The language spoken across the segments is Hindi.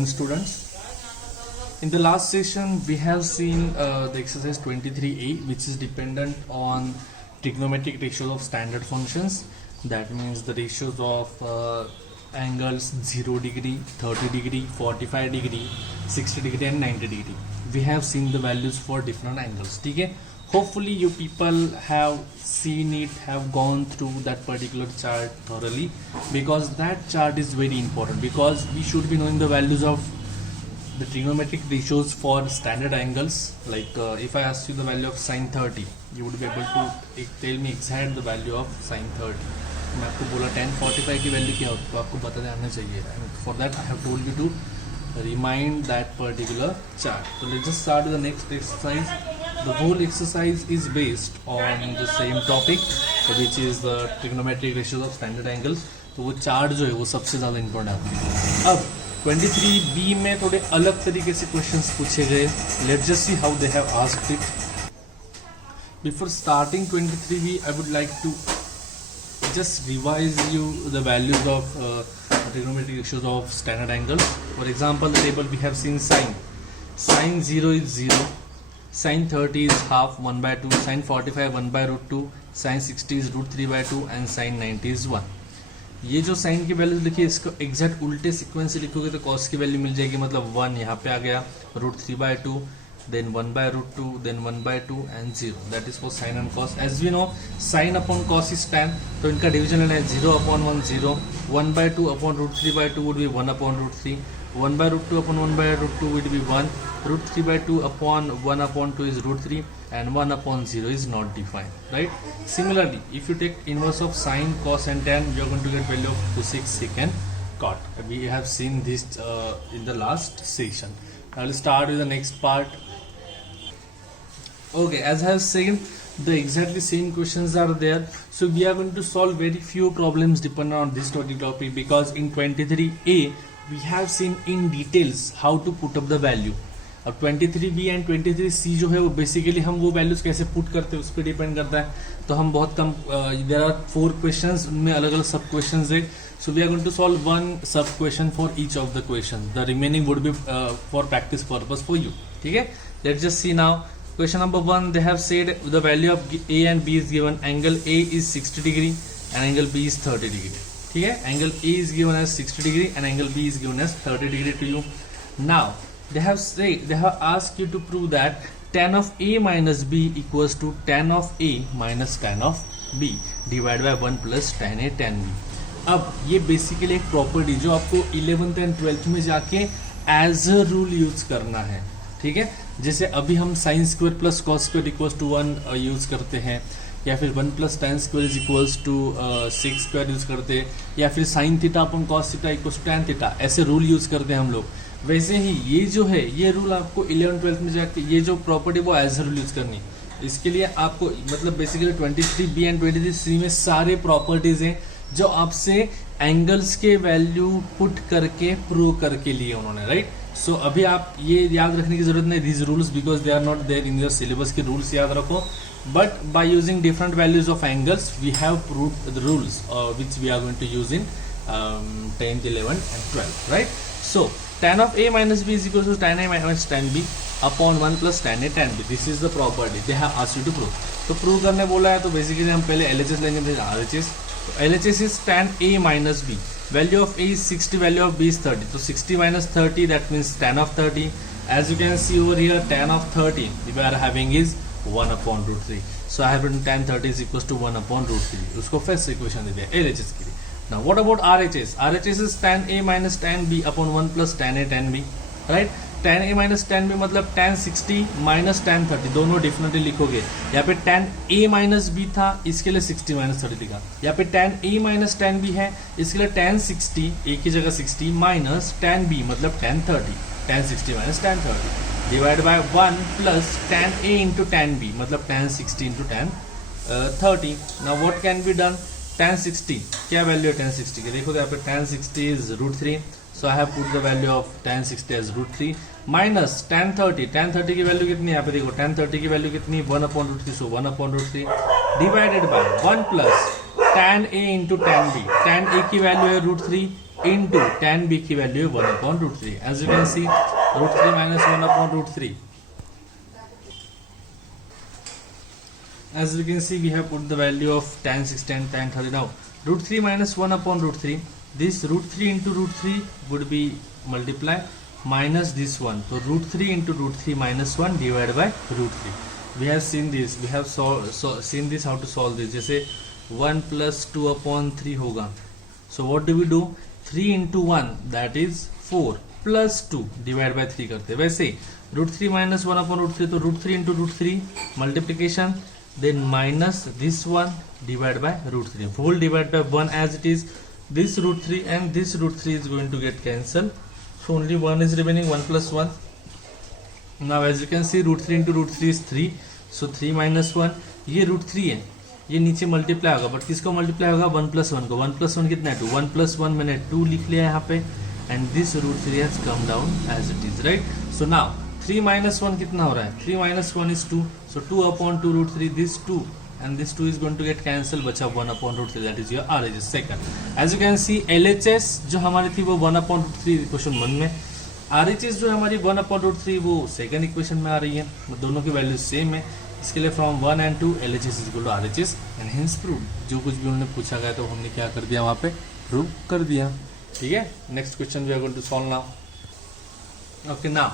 morning, students. In the last session, we have seen the exercise 23A, which is dependent on trigonometric ratios of standard functions. That means the ratios of angles 0 degree, 30 degree, 45 degree, 60 degree and 90 degree. We have seen the values for different angles. Okay? Hopefully you people have seen it, have gone through that particular chart thoroughly, because that chart is very important, because we should be knowing the values of the trigonometric ratios for standard angles. Like if I ask you the value of sin 30, you would be able to tell me exact the value of sin 30. मैं आपको बोला tan 45 की वैल्यू क्या हो तो आपको बता देना चाहिए. For that I have told you to remind that particular chart. So let's just start with the next exercise. The whole exercise is based on the same topic, which is the trigonometric ratios of standard angles. तो वो चार्ट जो है वो सबसे ज़्यादा इम्पोर्टेंट है. अब 23B में थोड़े अलग तरीके से क्वेश्चंस पूछे गए. Let's just see how they have asked it. Before starting 23B, I would like to just revise you the values of trigonometric ratios of standard angles. For example, the table we have seen sin 0 is 0, sin 30 is half 1 by 2, sin 45 1 by root 2, sin 60 is root 3 by 2 and sin 90 is 1. ये जो साइन की वैल्यूज लिखी है इसको एग्जैक्ट उल्टे सीक्वेंस से लिखोगे तो कॉस की वैल्यू मिल जाएगी. मतलब 1 यहाँ पे आ गया, root 3 by 2, then 1 by root 2, then 1 by 2 and 0. That is for sin and cos. As we know, sin upon cos is tan, तो इनका डिवीजन लेना है 0 upon 1 0, 1 by 2 upon root 3 by 2 would be 1 upon root 3, 1 by root 2 upon 1 by root 2 would be 1, root 3 by 2 upon 1 upon 2 is root 3 and 1 upon 0 is not defined, right? Similarly, if you take inverse of sin, cos and tan, you are going to get value of cosec, sec and cot. We have seen this in the last session. I will start with the next part. Okay, as I have said, the exactly same questions are there. So we are going to solve very few problems depending on this topic, because in 23A we have seen in details how to put up the value. अब 23B एंड 23C जो है वो बेसिकली हम वो वैल्यूज कैसे पुट करते हैं उस पर डिपेंड करता है. तो हम बहुत कम, देयर आर 4 क्वेश्चंस, उनमें अलग अलग सब क्वेश्चंस है. So we are going to solve one sub question for each of the question. The remaining would be for practice purpose for you. ठीक है, let's just see now. Question number 1, they have said the value of A and B is given. Angle A is 60 degree and angle B is 30 degree. ठीक है, angle A is given as 60 degree and angle B is given as 30 degree to you. Now they have asked you to prove that tan of A minus B equals to tan of A minus tan of B divided by 1 plus tan A tan B. अब ये बेसिकली एक प्रॉपर्टी जो आपको 11th एंड 12th में जाके एज अ रूल यूज करना है. ठीक है, जैसे अभी हम sine square plus cos square equals to 1 use करते हैं, या फिर 1 plus tan square is equals to sec square use करते हैं, या फिर sine theta upon cos theta equals to tan theta, ऐसे रूल यूज करते हैं हम लोग. वैसे ही ये जो है ये रूल आपको 11 12 में जाके ये जो प्रॉपर्टी वो एज अ रूल यूज करनी. इसके लिए आपको मतलब बेसिकली 23B एंड 23C में सारे प्रॉपर्टीज हैं जो आपसे एंगल्स के वैल्यू पुट करके प्रूव करके लिए उन्होंने, राइट. सो अभी आप ये याद रखने की जरूरत नहीं these rules, because they are not there in your syllabus के रूल्स याद रखो. But by using different values of angles we have proved the rules which we are going to use in 10th 11th and 12th, right? So tan of A minus B is equal to tan A minus tan B upon 1 plus tan A tan B. This is the property they have asked you to prove. तो प्रूव करने बोला है तो बेसिकली हम पहले LHS लेंगे फिर RHS. LHS is tan A minus B. Value of A is 60, value of B is 30. So 60 minus 30, that means tan of 30. As you can see over here, tan of 30 we are having is 1 upon root 3. So I have written tan 30 is equals to 1 upon root 3. उसको first equation दे दिया LHS के लिए. Now what about RHS? RHS is tan A minus tan B upon 1 plus tan A tan B, right? tan A minus tan B मतलब tan 60 minus tan 30, दोनों डिफरेंटली लिखोगे. यहाँ पे tan A minus B था, इसके लिए 60 minus 30 लिखा. यहाँ पे tan A minus tan B है, इसके लिए tan 60, A की जगह 60 minus tan B मतलब tan 30, tan 60 minus tan 30 divided by 1 plus tan A into tan B मतलब tan 60 into tan 30. Now what can be done? tan 60 क्या वैल्यू है tan 60 की? देखो यहाँ पे tan 60 is root 3. So I have put the value of tan 60 as root 3 minus tan 30. tan 30 की वैल्यू कितनी है? यहाँ पे देखो tan 30 की वैल्यू कितनी? 1 upon root 3. So 1 upon root 3 divided by 1 plus tan A into tan B. tan A की वैल्यू है root 3, into tan b की वैल्यू है 1/√3. As you can see, √3 minus 1/√3. As you can see, we have put the value of tan 60 and tan 30. Now, √3 minus 1/√3. This √3 into √3 would be multiply minus this one. So √3 into √3 minus 1 divided by √3. We have seen this. We have seen this how to solve this. जैसे 1 plus 2/3 होगा. So what do we do? 3 into 1 that is 4 plus 2 divided by 3 करते हैं. वैसे √3 minus 1/√3 तो √3 into √3 multiplication, then minus this one divided by √3. Whole divided by 1 as it is. This √3 and this √3 is going to get cancelled. So only 1 is remaining, 1 plus 1. Now as you can see, √3 into √3 is 3. So 3 minus 1. ये √3 है, ये नीचे मल्टीप्लाई होगा, बट किसको मल्टीप्लाई होगा? 1 plus 1 को. 1 plus 1 कितना है? 2. 1 plus 1 मैंने 2 लिख लिया यहाँ पे, and this √3 has come down as it is, right? So now 3 minus 1 कितना हो रहा है? 3 minus 1 is 2. So 2/2 √3, this 2 and this 2 is going to get cancelled, बचा 1/√3, that is your RHS. Second, as you can see, LHS जो हमारी थी वो 1/√3 क्वेश्चन 1 में, RHS जो हमारी 1/√3 वो सेकंड इक्वेशन में आ रही है. दोनों की वैल्यू सेम है. इसके लिए from 1 and 2 LHS is equal to RHS and hence proof. जो कुछ भी उन्होंने पूछा गया तो हमने क्या कर दिया वहाँ पे? प्रूव कर दिया. ठीक है. Next question we are going to solve now. Okay, now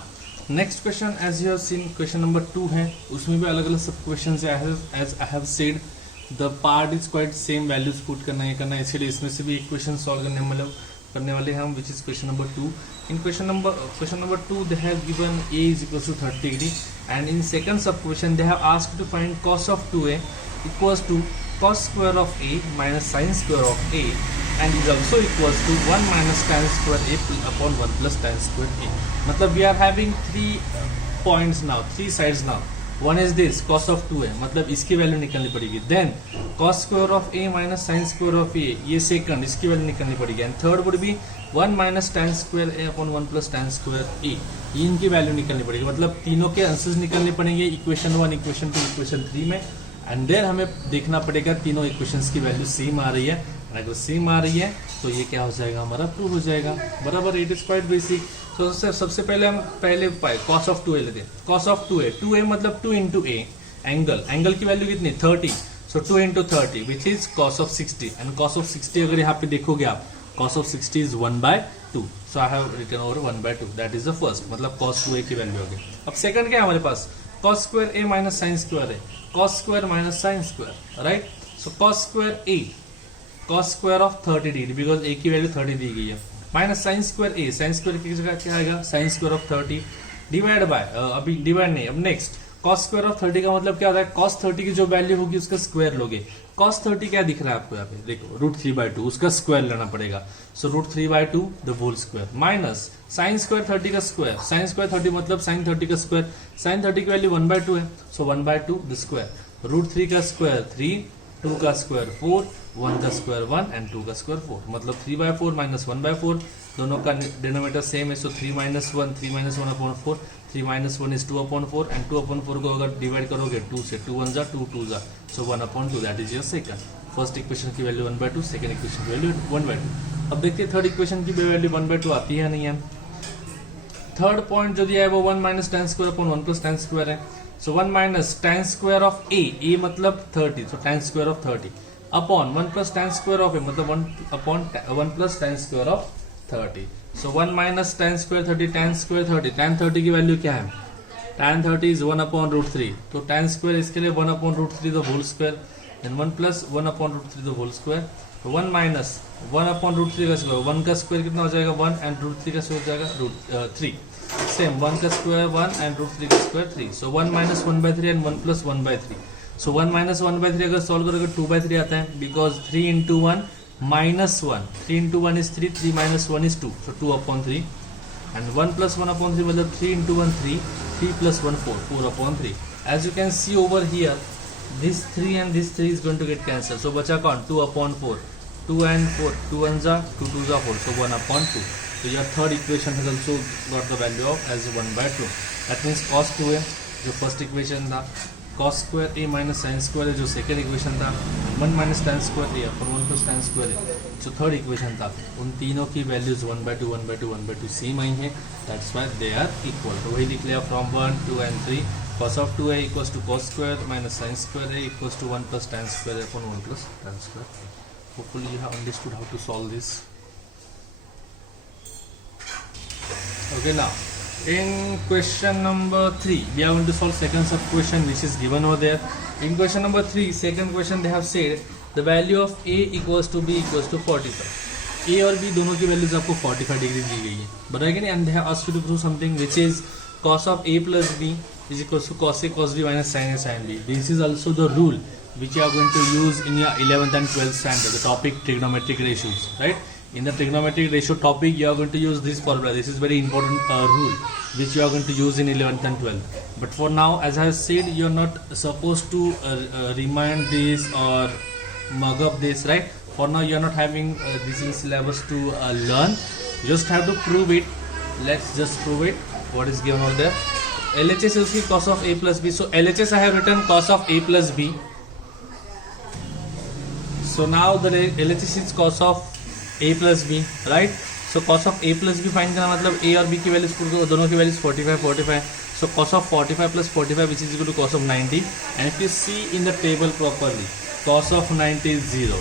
next question as you have seen question number 2 है. उसमें भी अलग अलग सब क्वेश्चन है. As I have said the part is quite same, values put करना है करना है. इसलिए इसमें से भी एक क्वेश्चन सॉल्व करने वाले हैं हम, which is question number 2. In question number 2 they have given a is equals to 30 degree, and in second sub question they have asked to find cos of 2a equals to cos square of a minus sin square of a, and is also equals to 1 minus tan square a upon 1 plus tan square a. मतलब we are having 3 points now, 3 sides now. One is this cos of 2a, मतलब इसकी वैल्यू निकालनी पड़ेगी. Then cos square of a minus sin square of a, ये सेकंड, इसकी वैल्यू निकालनी पड़ेगी. And third would be 1 minus tan square a upon 1 plus tan square a. ये इनकी वैल्यू निकालनी पड़ेगी. मतलब तीनों के आंसर्स निकालने पड़ेंगे इक्वेशन 1, इक्वेशन 2, इक्वेशन 3 में. एंड देन हमें देखना पड़ेगा तीनों इक्वेशंस की वैल्यू सेम आ रही है. अगर सेम आ रही है तो ये क्या हो जाएगा? हमारा प्रूव हो जाएगा. बराबर. It is quite basic. तो सबसे पहले हम cos of 2a लेते हैं. cos of 2a मतलब 2 into a, एंगल की वैल्यू कितनी? 30. सो 2 into 30 which is cos of 60. And cos of 60 अगर यहाँ पे देखोगे आप, cos of 60 is 1/2. So I have written over 1/2. That is the first, मतलब cos 2a की वैल्यू होगी. अब सेकंड क्या है हमारे पास? cos square a minus sin square a, cos square minus sin square, right? So cos square a, cos square of 30 degree, because a की वैल्यू 30 दी गई है, माइनस साइन स्क्वायर ए, साइन स्क्वायर की जगह क्या आएगा? Sine square of 30 divide by, अभी डिवाइड नहीं, अब नेक्स्ट cos स्क्वायर ऑफ 30 का मतलब क्या होता है? cos 30 की जो वैल्यू होगी उसका स्क्वायर लोगे. cos 30 क्या दिख रहा है आपको यहाँ पे? देखो √3/2, उसका स्क्वायर लेना पड़ेगा. So √3/2 the whole square minus sine square 30 का स्क्वायर. साइन स्क्वायर 30 मतलब साइन 30 का स्क्वायर. साइन 30 की वैल्यू 1/2 है, सो 1/2 द स्क्वायर. √3 का स्क्वायर 3, 2 का स्क्वायर 4, 1 का स्क्वायर 1 एंड 2 का स्क्वायर 4, मतलब 3/4 माइनस 1/4. दोनों का डिनोमिनेटर सेम है. सो 3 minus 1, 3 minus 1/4, 3 minus 1 is 2/4, and 2/4 को अगर डिवाइड करोगे 2 से, 2 1 जा 2 2 जा, सो 1/2. That is your second. First equation की वैल्यू 1/2, सेकंड इक्वेशन की वैल्यू 1/2. अब देखते हैं थर्ड इक्वेशन की वैल्यू 1/2 आती है नहीं है. थर्ड पॉइंट जो दिया है वो 1 minus tan square upon 1 plus tan square है. सो 1 minus tan square of a मतलब 30, सो tan square of 30 upon 1 plus tan square of a मतलब 1 plus tan square of 30. So 1 minus tan square 30, tan square 30. tan 30 की वैल्यू क्या है? tan 30 is 1/√3. तो tan square इसके लिए 1/√3 the whole square, then 1 plus 1/√3 the whole square. तो 1 minus 1/√3 का स्क्वायर, 1 का स्क्वायर कितना हो जाएगा? 1 एंड √3 का स्क्वायर हो जाएगा 3. सेम 1 का स्क्वायर 1 एंड √3 का square 3. So 1 minus 1/3 and 1 plus 1/3. So 1 minus 1/3 अगर सॉल्व करोगे 2/3 आता है, because 3 into 1 minus 1, 3 into 1 is 3, 3 minus 1 is 2, so 2/3, and 1 plus 1/3 मतलब 3 into 1 3, 3 plus 1 4, 4/3. As you can see over here, this 3 and this 3 is going to get cancelled, so बचा कौन? 2/4, 2 and 4, 2 1 जा 2 2 जा 4, so 1/2. So your third equation has also got the value of as 1/2. That means cos 2a जो फर्स्ट इक्वेशन था, कॉस स्क्वायर ए माइनस साइन स्क्वायर है जो सेकंड इक्वेशन था, 1 माइनस tan स्क्वायर ए अपन 1 प्लस tan स्क्वायर ए जो थर्ड इक्वेशन था, उन तीनों की वैल्यूज 1/2 1/2 1/2 सेम आई है, that's why they are equal. तो वही लिख लिया from 1 2 and 3 cos of 2a equals to cos square minus sin square a equals to 1 plus tan square a upon 1 plus tan square a. Hopefully you have understood how to solve this. Okay, now in question number 3 we are going to solve second sub question which is given over there. In question number 3 second question they have said the value of a equals to b equals to 45. a और b दोनों की वैल्यूज आपको 45 डिग्री दी गई है, बताया कि नहीं, and they have asked you to prove something which is cos of a plus b is equals to cos a cos b minus sin a sin b. This is also the rule which you are going to use in your 11th and 12th standard, the topic trigonometric ratios, right? In the trigonometric ratio topic you are going to use this formula. This is very important rule which you are going to use in 11th and 12th. But for now, as I have said, you are not supposed to remind this or mug up this, right? For now you are not having this in syllabus to learn. You just have to prove it. Let's just prove it. What is given over there? LHS is cos of a plus b. So LHS I have written cos of a plus b. So now the LHS is cos of a plus b, right? So cos of a plus b find करना मतलब a और b की वैल्यूज दोनों की values 45 45. So cos of 45 plus 45 which is equal to cos of 90. And if you see in the table properly, cos of 90 is 0.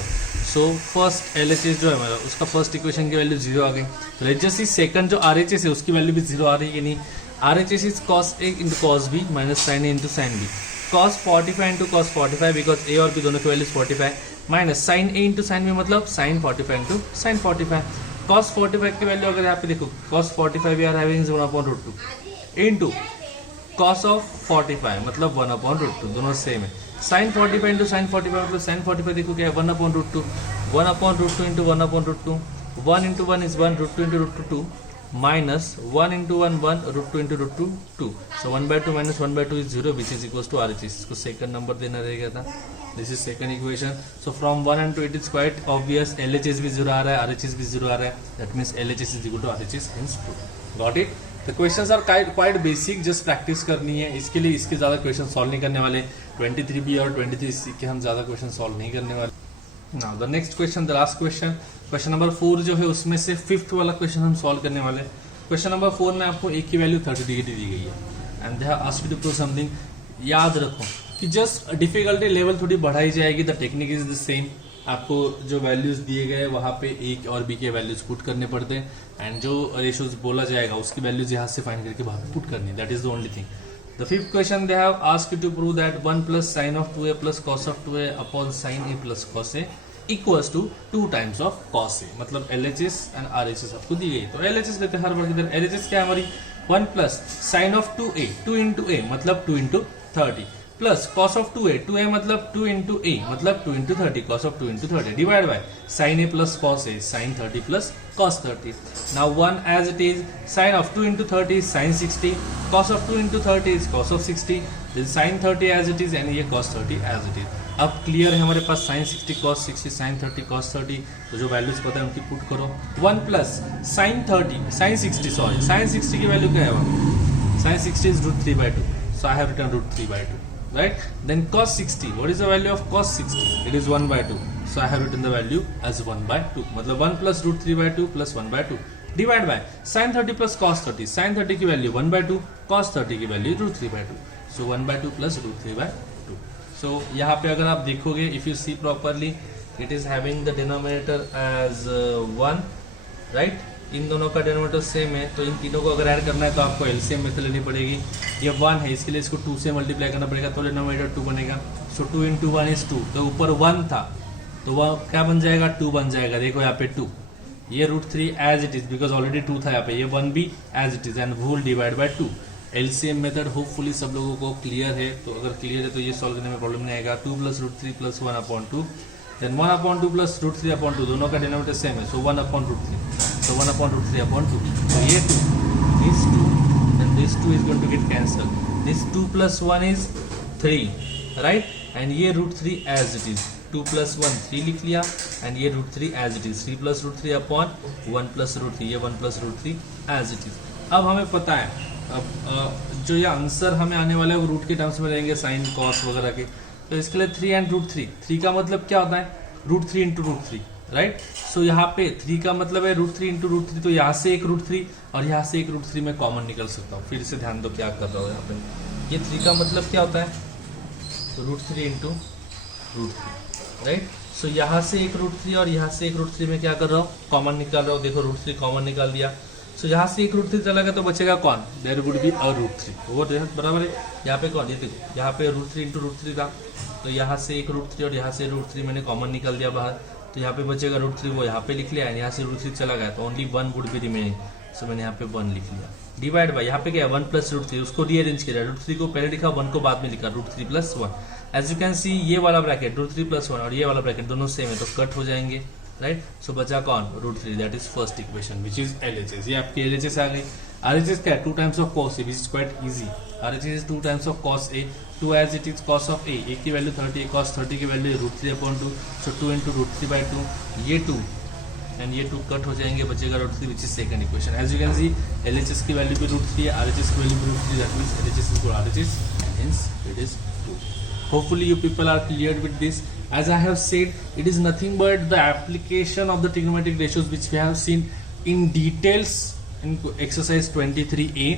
So first LHS जो है हमारा उसका फर्स्ट इक्वेशन की वैल्यू 0 आ गई. तो लेट्स जस्ट सी सेकंड जो RHS है उसकी वैल्यू भी 0 आ रही है कि नहीं. RHS is cos a into cos b minus sin a into sin b. Cos 45 into cos 45 because a और b दोनों की values 45 minus sin a into sin b मतलब sin 45 into sin 45. Cos 45 की वैल्यू अगर यहाँ पे देखो cos 45 we are having 1/√2 into cos of 45 मतलब 1/√2 दोनों सेम है. sin 45 into sin 45 मतलब sin 45 देखो क्या है 1/√2 1/√2 into 1/√2 1 into 1 is 1 √2 into √2 minus 1 into 1 1 √2 into √2 2. So 1/2 minus 1/2 is 0 which is equals to RHS. इसको सेकंड नंबर देना रहेगा था. This is second equation. So from 1 and 2 it is quite obvious. LHS भी 0 आ रहा है, RHS भी 0 आ रहा है. That means LHS is equal to RHS. Hence true. Got it? The questions are quite basic. Just practice करनी है. इसके लिए इसके ज़्यादा क्वेश्चन सॉल्व नहीं करने वाले. 23B और 23C के हम ज़्यादा क्वेश्चन सॉल्व नहीं करने वाले. Now the next question, the last question, question number 4 जो है उसमें से फिफ्थ वाला क्वेश्चन हम सॉल्व करने वाले. क्वेश्चन नंबर 4 में आपको a की वैल्यू 30 डिग्री दी गई है and they have asked you to prove something. याद रखो कि जस्ट डिफिकल्टी लेवल थोड़ी बढ़ाई जाएगी. The technique is the same. आपको जो वैल्यूज दिए गए वहाँ पे a और b के वैल्यूज पुट करने पड़ते हैं एंड जो रेशियोज बोला जाएगा उसकी वैल्यूज यहाँ से फाइंड करके वहाँ पे पुट करनी. That is the only thing. The fifth question they have asked you to prove that 1 plus sin of 2a plus cos of 2a upon sin a plus cos a equals to 2 times of cos a. मतलब LHS and RHS आपको दी गई. तो LHS लेते हैं हर बार किधर. LHS क्या है हमारी 1 plus sin of 2a 2 into a मतलब 2 into 30 plus cos of 2a 2a मतलब 2 into a मतलब 2 into 30 cos of 2 into 30 divided by sin a plus cos a sin 30 plus cos 30. Now 1 as it is, sin of 2 into 30 is sin 60, cos of 2 into 30 is cos of 60, then sin 30 as it is and ये cos 30 as it is. अब क्लियर है हमारे पास sin 60 cos 60 sin 30 cos 30. तो जो वैल्यूज पता है उनकी पुट करो. 1 plus sin 60 की वैल्यू क्या है. sin 60 is √3/2. So I have written √3/2. Right? Then cos 60. What is the value of cos 60? It is 1/2. So I have written the value as 1/2. मतलब 1 plus √3/2 plus 1/2 divided by sin 30 plus cos 30. Sin 30 की वैल्यू 1/2, cos 30 की वैल्यू √3/2. So 1/2 plus √3/2. So यहाँ पे अगर आप देखोगे, if you see properly, it is having the denominator as 1, right? इन दोनों का डिनोमिनेटर सेम है तो इन तीनों को अगर ऐड करना है तो आपको एलसीएम मेथड लेनी पड़ेगी. ये 1 है इसके लिए इसको 2 से मल्टीप्लाई करना पड़ेगा तो डिनोमिनेटर 2 बनेगा. सो 2 into 1 is 2. तो ऊपर 1 था तो वह क्या बन जाएगा 2 बन जाएगा. देखो यहाँ पे 2. ये √3 as it is because already 2 था यहाँ पे. ये 1 भी as it is and whole divide by 2. LCM method hopefully सब लोगों को क्लियर है. तो अगर क्लियर है तो ये सॉल्व करने में प्रॉब्लम नहीं आएगा. 2 plus √3 plus 1/2 then 1/2 plus √3/2 दोनों का डिनोमिनेटर सेम है. सो 1/√3. So 1/√3/2. So ये 2, this 2, and this 2 is going to get cancelled. This 2 plus 1 is 3, right? And ये √3 as it is. 2 plus 1 3 लिख लिया and ये √3 as it is. 3 plus √3/1 plus √3. ये 1 plus √3 as it is. अब हमें पता है अब जो ये आंसर हमें आने वाला है वो रूट के टर्म्स में रहेंगे, साइन कॉस वगैरह के। तो इसके लिए 3 एंड रूट 3, 3 का मतलब क्या होता है रूट 3 इंटू रूट 3, राइट। सो यहाँ पे 3 का मतलब है रूट 3 इंटू रूट 3, तो यहाँ से एक रूट 3 और यहाँ से एक रूट 3 में कॉमन निकल सकता हूँ। फिर से ध्यान दो क्या कर रहा हूँ यहाँ पे, ये 3 का मतलब क्या होता है रूट 3 इंटू रूट 3, राइट। सो यहाँ से एक रूट 3 और यहाँ से एक रूट 3 में क्या कर रहा हूँ कॉमन निकाल रहा हूँ। देखो रूट 3 कॉमन निकाल दिया। सो यहाँ से एक रूट 3 चला गया तो बचेगा कौन, there would be a root 3, वो बराबर है। यहाँ पे कौन, ये देखो यहाँ पे रूट 3 इंटू रूट 3 था, तो यहाँ से एक रूट 3 और यहाँ से रूट 3 मैंने कॉमन निकाल दिया बाहर, तो यहाँ पे बचेगा रूट 3, वो यहाँ पे लिख लिया, यहाँ से रूट 3 चला गया तो ओनली 1 वुड बी रिमेनिंग। सो मैंने यहाँ पे 1 लिख लिया। डिवाइड बाय यहाँ पे क्या है 1 प्लस रूट 3, उसको रीअरेंज किया, रूट 3 को पहले लिखा 1 को बाद में लिखा, root 3 plus 1। As you can see ये वाला ब्रैकेट रूट 3 प्लस 1 और ये वाला ब्रैकेट दोनों सेम है तो कट हो जाएंगे, राइट। सो बचा कौन root 3, that is first equation which is LHS। ये आपकी LHS आ गई। RHS क्या है 2 times of cos A, which is quite easy। RHS is 2 times of cos A, 2 as it is cos of A, A की वैल्यू 30 है, cos 30 की वैल्यू रूट 3/2, सो 2 इंटू रूट 3/2, ये 2 एंड ये 2 कट हो जाएंगे, बचेगा root 3 which is second equation. As you can see LHS की वैल्यू भी रूट 3 है, RHS की वैल्यू भी root 3, that means LHS is equal to RHS, hence it is 2। Hopefully you people are cleared with this. As I have said, it is nothing but the application of the trigonometric ratios which we have seen in details in exercise 23A.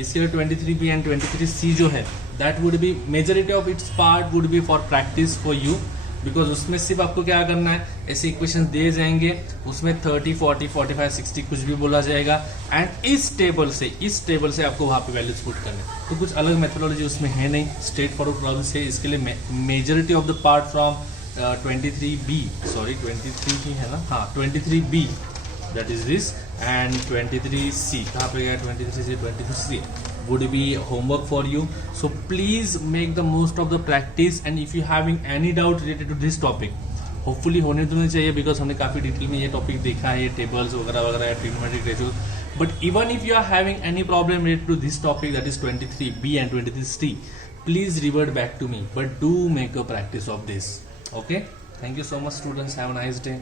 इसके लिए 23B and 23C जो है that would be majority of its part would be for practice for you, because उसमें सिर्फ आपको क्या करना है, ऐसे इक्वेशन दिए जाएंगे, उसमें 30, 40, 45, 60 कुछ भी बोला जाएगा एंड इस टेबल से आपको वहाँ पे वैल्यूज पुट करने। तो कुछ अलग मेथोडोलॉजी उसमें है नहीं, स्ट्रेट फॉरवर्ड प्रॉब्लम्स है। इसके लिए majority of the part from 23B, sorry 23 ही है ना, हाँ 23B that is this and 23C कहाँ पे गया, 23C 23C would be homework for you. So please make the most of the practice and if you having any doubt related to this topic, hopefully होने तो नहीं चाहिए because हमने काफ़ी डिटेल में ये टॉपिक देखा है, ये टेबल्स वगैरह वगैरह है, trigonometric ratios. But even if you are having any problem related to this topic, that is 23B and 23C, please revert back to me. But do make a practice of this. Okay? Thank you so much students. Have a nice day.